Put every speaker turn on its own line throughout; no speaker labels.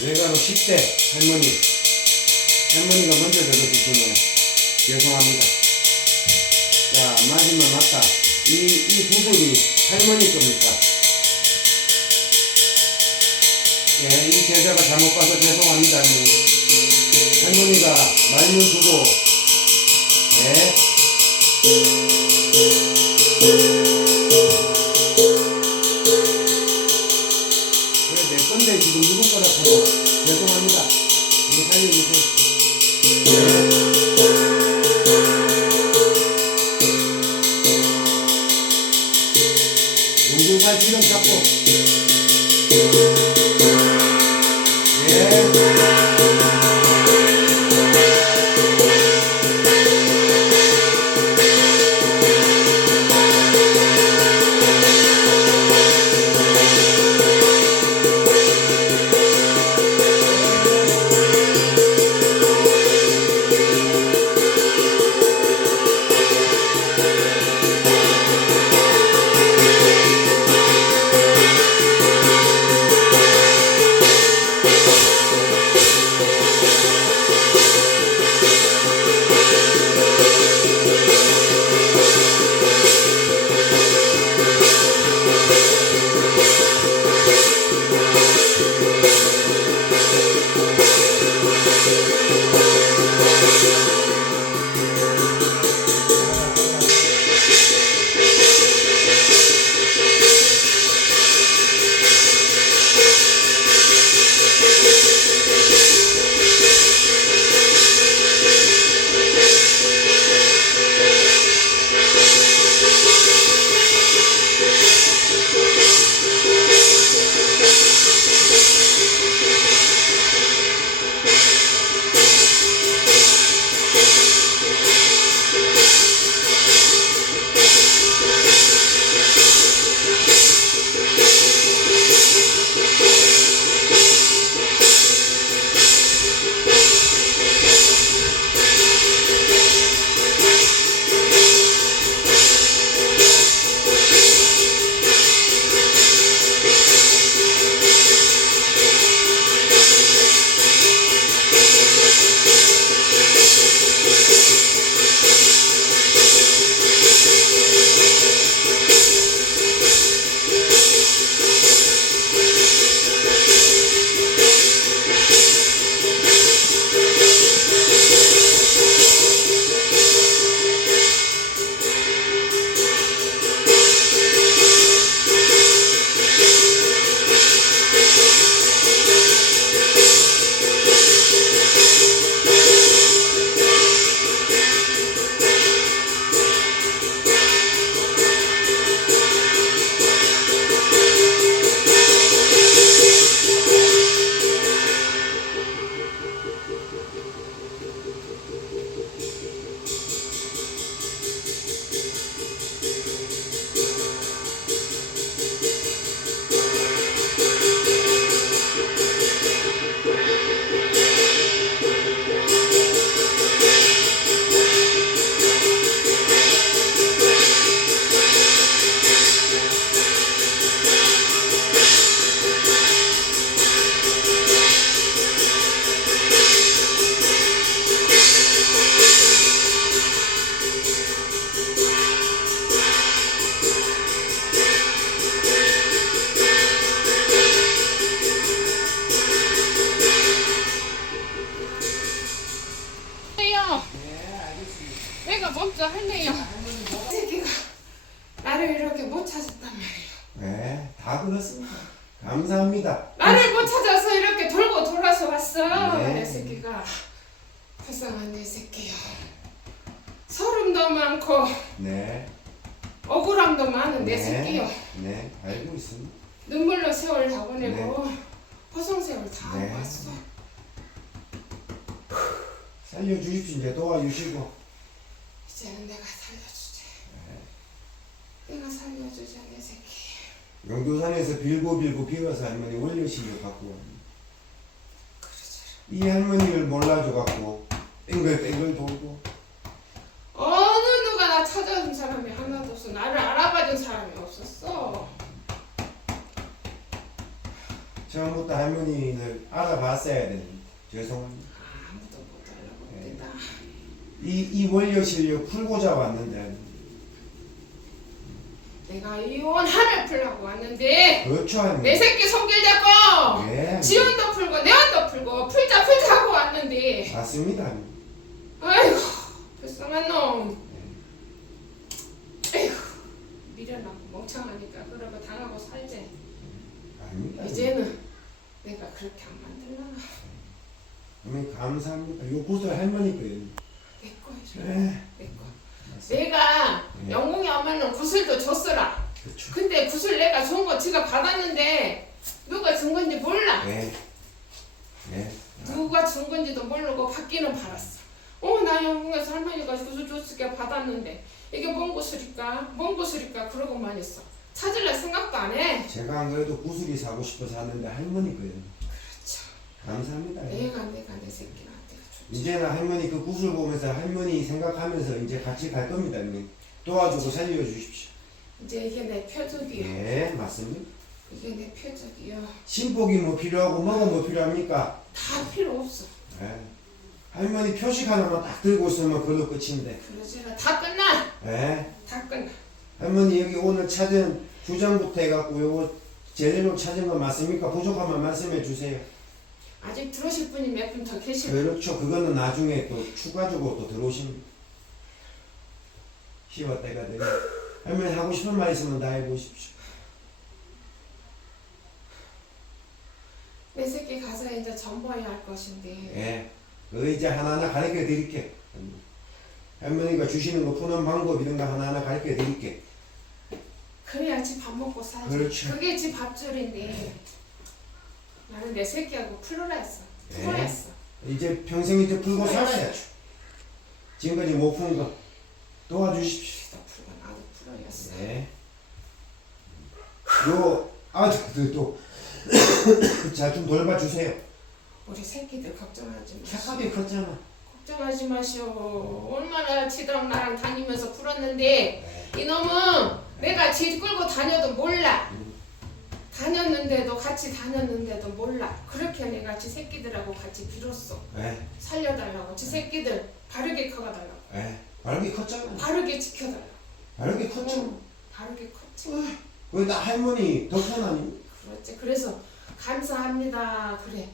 외가로 10대 할머니. 할머니가 먼저 적어주시네요. 죄송합니다. 자, 마지막 맞다. 이, 이 부분이 할머니 겁니까? 예, 이 제자가 잘못 봐서 죄송합니다, 할머니. 할머니가 말문 두고, 예. 지 감사합니다.
나를 못 찾아서 이렇게 돌고 돌아서 왔어.
네.
내 새끼가 불쌍한 내 새끼야. 서름도 많고
네.
억울함도 많은 내
네.
새끼요.
네, 알고 있습니다.
눈물로 세월 다 보내고 허송 세월 다
네.
왔어.
살려주십시오. 이제 도와주시고.
이제는 내가 살려주지. 내가 살려주자 내 새끼.
용도산에서 빌고 빌고 비워서 할머니 원료실로 갖고. 이 할머니를 몰라줘갖고 뺑글뺑글 돌고
어느 누가 나 찾아준 사람이 하나도 없어. 나를 알아봐준 사람이 없었어.
처음부터 할머니를 알아봤어야 되는데 죄송합니다.
아무도 못 알아볼
네. 이, 이 원료 실력 풀고자 왔는데
내가 이혼 한을 풀려고 왔는데
그렇죠 할머니.
내 새끼 손길 잡고
예.
지원도 풀고 내원도 풀고 풀자 풀자 하고 왔는데
맞습니다. 할머니.
아이고 불쌍한 놈. 아이고 미련하고 멍청하니까 그러고 당하고 살지.
아닙니다.
이제는 내가 그렇게 안 만들라.
할머니 감사합니다. 요 구슬 할머니 거예요.
내 거야
예.
내 거.
맞습니다.
내가
예.
구슬도 줬어라.
그렇죠.
근데 구슬 내가 좋은 거 지가 받았는데 누가 준 건지 몰라.
예. 예.
누가 준 건지도 모르고 받기는 받았어. 어, 나 영국에서 할머니가 구슬 줬으니까 받았는데 이게 뭔 구슬일까? 뭔 구슬일까? 그러고만 있어. 찾을래 생각도 안 해.
제가 안 그래도 구슬이 사고 싶어서 샀는데 할머니 거예요.
그렇죠.
감사합니다. 예.
내가 내가 내 새끼한테가 좋지.
이제는 할머니 그 구슬 보면서 할머니 생각하면서 이제 같이 갈 겁니다. 할머니. 도와주고 살려주십시오.
이제 이게 내 표적이야.
예, 맞습니다.
이게 내 표적이야.
신복이 뭐 필요하고 뭐가 뭐 필요합니까?
다 필요 없어.
예. 할머니 표식 하나만 딱 들고 있으면 그걸로 끝인데.
그러지라 다 끝나.
예.
다 끝나.
할머니 여기 오늘 찾은 주장부터 해갖고 요거 제대로 찾은 거 맞습니까? 부족하면 말씀해 주세요.
아직 들어오실 분이 몇 분 더 계시고.
그렇죠. 그거는 나중에 또 추가적으로 또 들어오십니다. 시와 때가 되면 할머니 하고 싶은 말 있으면 다 해보십시오.
내 새끼 가서 이제 전보해야 할 것인데.
예. 그거 이제 하나하나 가르쳐 드릴게. 할머니가 주시는 거 푸는 방법 이런 거 하나하나 가르쳐 드릴게.
그래야 지 밥 먹고 살지.
그렇죠.
그게 지 밥줄인데. 나는 내 새끼하고.
네.
풀어야 했어.
이제 평생 이제 풀고 살아야죠. 지금까지 못 푼 거 도와주십시오.
너 풀고 나도 풀어야 했어.
네. 요 아들들도 잘 좀 돌봐주세요.
우리 새끼들 걱정하지 마.
착하게 컸잖아.
걱정하지 마시오. 얼마나 지랑 나랑 다니면서 풀었는데 이놈은 내가 지 끌고 다녀도 몰라. 다녔는데도 같이 다녔는데도 몰라. 그렇게 내가 지 새끼들하고 같이 빌었어.
네.
살려달라고. 지 새끼들 바르게 커가달라고.
네. 바르게 컸잖아.
바르게 지켜달라고.
바르게.
응, 바르게 컸지.
왜 나 할머니 덕분 아니?
그렇지. 그래서 감사합니다. 그래.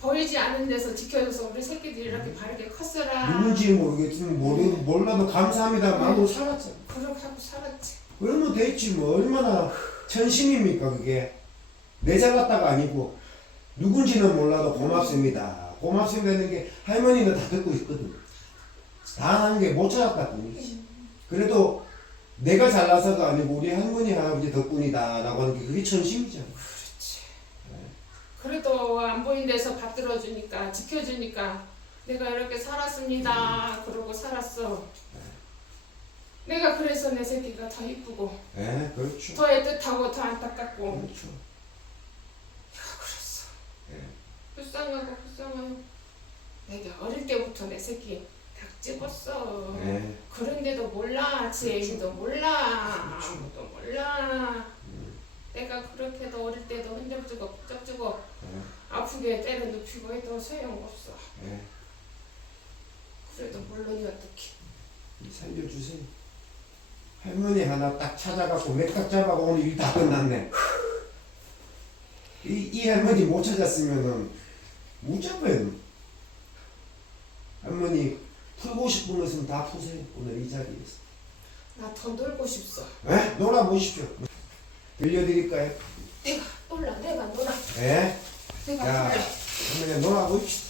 보이지 않는 데서 지켜줘서 우리 새끼들이 이렇게 바르게 컸어라.
누군지 모르겠지만 모르 몰라도 감사합니다. 나도 살았잖아.
그렇게 하고 살았지.
그러면 됐지 뭐 얼마나 천심입니까 그게 내 잘났다가 아니고 누군지는 몰라도 고맙습니다 고맙습니다는 게 할머니는 다 듣고 있거든 다한게못 찾았거든 그래도 내가 잘나서가 아니고 우리 할머니 할아버지 덕분이다 라고 하는 게 그게 천심이잖아
그렇지. 그래도 안 보이는 데서 밥 들어주니까 지켜주니까 내가 이렇게 살았습니다. 그러고 살았어. 내가 그래서 내 새끼가 더 이쁘고
예 그렇죠
더 애틋하고 더 안타깝고
그렇죠
내가 그랬어.
예.
불쌍하고 불쌍해요. 내가 어릴 때부터 내 새끼 닭 집었어.
예.
그런데도 몰라. 지 애기도 몰라.
그렇죠.
아무도 몰라. 내가 그렇게도 어릴 때도 흔적주고 북적주고
예.
아프게 때려 눕히고 해도 소용없어.
예.
그래도 물론이 어떻게.
살려주세요 할머니 하나 딱 찾아갖고 맥딱 잡아가 오늘 일 다 끝났네 이, 이 할머니 못 찾았으면은 무잡아요 할머니 풀고 싶은 것은 다 푸세요 오늘 이 자리에서
나 더 놀고 싶어.
에? 놀아보십시오 빌려드릴까요?
내가 놀라. 내가 놀아.
에?
내가
야
놀라.
할머니 놀아봅시다